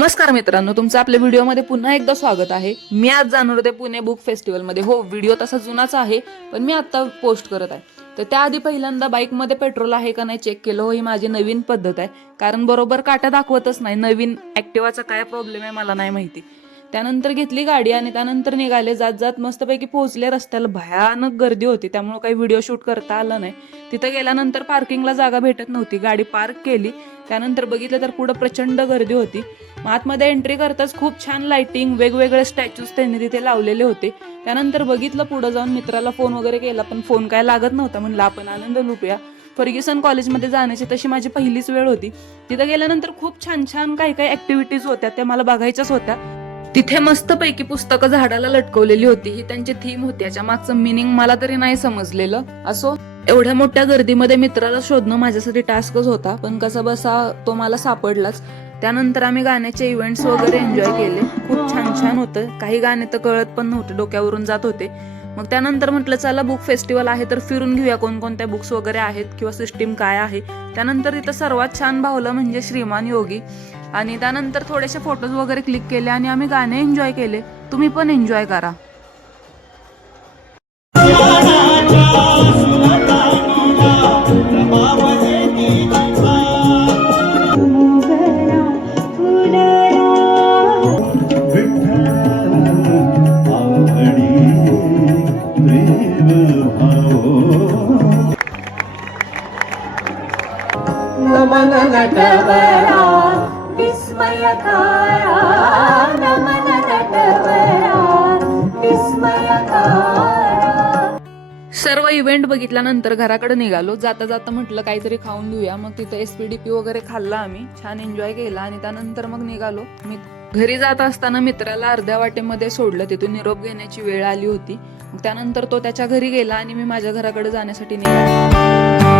नमस्कार मित्रांनो, तुमचं आपल्या व्हिडिओमध्ये पुन्हा एकदा स्वागत आहे. मी आज जाणार होते पुणे बुक फेस्टिवलमध्ये. हो, व्हिडिओ तसा जुनाच आहे, पण मी आता पोस्ट करत आहे. तर त्याआधी पहिल्यांदा बाईकमध्ये पेट्रोल आहे का नाही चेक केलं. हो, ही माझी नवीन पद्धत आहे, कारण बरोबर काटा दाखवतच नाही. नवीन ॲक्टिवाचा काय प्रॉब्लेम आहे मला नाही माहिती. त्यानंतर घेतली गाडी आणि त्यानंतर निघाले. जात जात मस्तपैकी पोहोचले. रस्त्याला भयानक गर्दी होती, त्यामुळे काही व्हिडिओ शूट करता आलं नाही. तिथं गेल्यानंतर पार्किंगला जागा भेटत नव्हती. गाडी पार्क केली. त्यानंतर बघितलं तर पुढं प्रचंड गर्दी होती. आतमध्ये एंट्री करताच खूप छान लाइटिंग, वेगवेगळे स्टॅच्यूज त्यांनी तिथे लावलेले होते. त्यानंतर बघितलं पुढे जाऊन, मित्राला फोन वगैरे केला, पण फोन काय लागत नव्हता. म्हणलं आपण आनंद लुटूया. फर्ग्युसन कॉलेजमध्ये जाण्याची तशी माझी पहिलीच वेळ होती. तिथं गेल्यानंतर खूप छान छान काही काही ऍक्टिव्हिटीज होत्या, त्या मला बघायच्याच होत्या. तिथे मस्तपैकी पुस्तकं झाडाला लटकवलेली होती. ही त्यांची थीम होती. याच्या मागचं मिनिंग मला तरी नाही समजलेलं. असो, एवढ्या मोठ्या गर्दीमध्ये मित्राला शोधणं माझ्यासाठी टास्कच होता, पण कसा बसा तो मला सापडलाच. त्यानंतर आम्ही गाण्याचे इव्हेंट्स वगैरे एन्जॉय केले. खूप छान छान होतं. काही गाणे तर कळत पण नव्हते, डोक्यावरून जात होते. मग त्यानंतर म्हटलं चला बुक फेस्टिवल आहे तर फिरून घेऊया, कोणकोणत्या बुक्स वगैरे आहेत किंवा सिस्टीम काय आहे. त्यानंतर इथं सर्वात छान भावलं म्हणजे श्रीमान योगी. आणि त्यानंतर थोडेसे फोटोज वगैरे क्लिक केले आणि आम्ही गाणे एन्जॉय केले. तुम्ही पण एन्जॉय करा. नमन नटवरा विस्मयकारा, नमन नटवरा विस्मयकारा. सर्व इव्हेंट बघितल्यानंतर घराकडे निघालो. जाता जाता म्हटलं काहीतरी खाऊन घेऊया. मग तिथं एसपीडीपी वगैरे खाल्ला, आम्ही छान एन्जॉय केला आणि त्यानंतर मग निघालो. मी घरी जात असताना मित्राला अर्ध्या वाटेमध्ये सोडलं. तिथून निरोप घेण्याची वेळ आली होती. त्यानंतर तो त्याच्या घरी गेला आणि मी माझ्या घराकडे जाण्यासाठी निघालो.